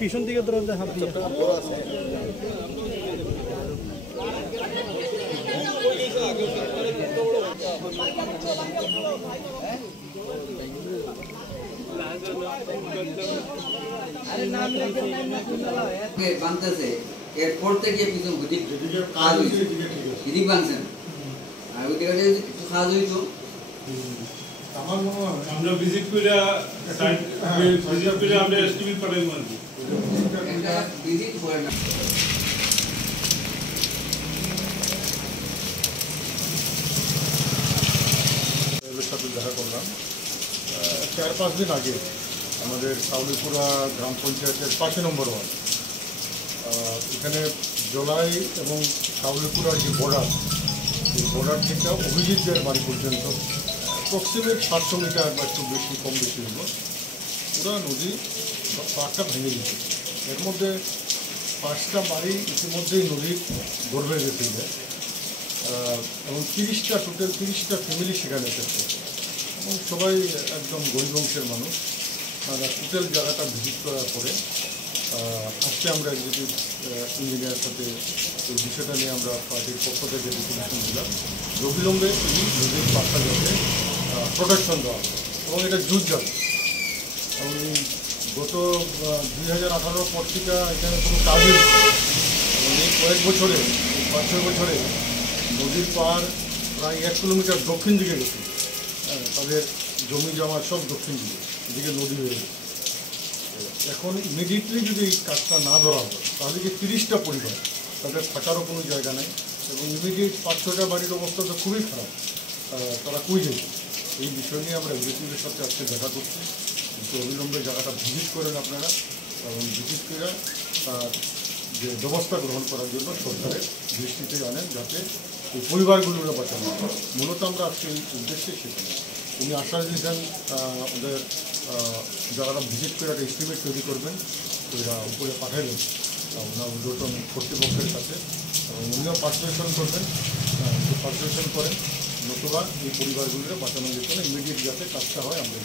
পিছন দিকে দরজা হাত দিয়ে বানতেছে এরপর থেকে পিছন বুঝিক কাজ হয়েছে এদিক বানছেন আর ওই দিকে একটু কাজ হইতো আমার মনে হয় আমরা ভিজিট করে আমরা এস্টিমেট পাঠাই মারবো একটা ভিজিট হয় না এদের সাথে দেখা করলাম 4-5 দিন আগে আমাদের সাউলিপুরা গ্রাম পঞ্চায়েতের 5 নম্বর ওয়ার্ড এখানে জলাই এবং সাউলিপুরার যে বর্ডার এই বর্ডার থেকে অভিজিৎদের বাড়ি পর্যন্ত অ্যাপ্রক্সিমেট 700 মিটার বা একটু বেশি কম বেশি হলো পুরা নদী পাড়টা ভেঙে দিচ্ছে এর মধ্যে 5টা বাড়ি ইতিমধ্যেই নদীর গর্ভে গেছে এবং 30টা ফ্যামিলি সেখানে এসেছে এবং সবাই একদম গরিব অংশের মানুষ তারা টোটাল জায়গাটা ভিজিট করার পরে আজকে আমরা এক্সিকিউটিভ ইঞ্জিনিয়ারের সাথে এই বিষয়টা নিয়ে আমরা পার্টির পক্ষ থেকে ডিসিশন দিলাম অবিলম্বে এই নদীর পাশটা যাতে প্রোটেকশন দেওয়া এবং এটা জুট যাবে এবং গত 2018 পর থেকে এখানে কোনো কাজই এবং এই কয়েক বছরে 5-6 বছরে নদীর পাড় প্রায় 1 কিলোমিটার দক্ষিণ দিকে গেছে তাদের জমি জমা সব দক্ষিণ দিকে এদিকে নদী হয়ে গেছে এখন ইমিডিয়েটলি যদি এই কাজটা না ধরা হয় তাহলে যে 30টা পরিবার তাদের থাকারও কোনো জায়গা নেই এবং ইমিডিয়েট 5-6টা বাড়ির অবস্থা তো খুবই খারাপ তারা কই যাবে এই বিষয় নিয়ে আমরা এক্সিকিউটিভের সাথে আজকে দেখা করছি কিন্তু অবিলম্বে জায়গাটা ভিজিট করেন আপনারা এবং ভিজিট করে তার যে ব্যবস্থা গ্রহণ করার জন্য সরকারের দৃষ্টিতে আনেন যাতে এই পরিবারগুলোর বাঁচানো হয় মূলত আমরা আজকে এই উদ্দেশ্যে সেখানে উনি আশ্বাস দিয়েছেন ওদের জায়গাটা ভিজিট করে একটা এস্টিমেট তৈরি করবেন ওরা উপরে পাঠাবেন ওনার ঊর্ধ্বতন কর্তৃপক্ষের কাছে এবং উনিও পার্সুয়েশন করবেন পার্সুয়েশন করেন নতুবা এই পরিবারগুলোকে বাঁচানোর জন্য ইমিডিয়েট যাতে কাজটা হয় আমরা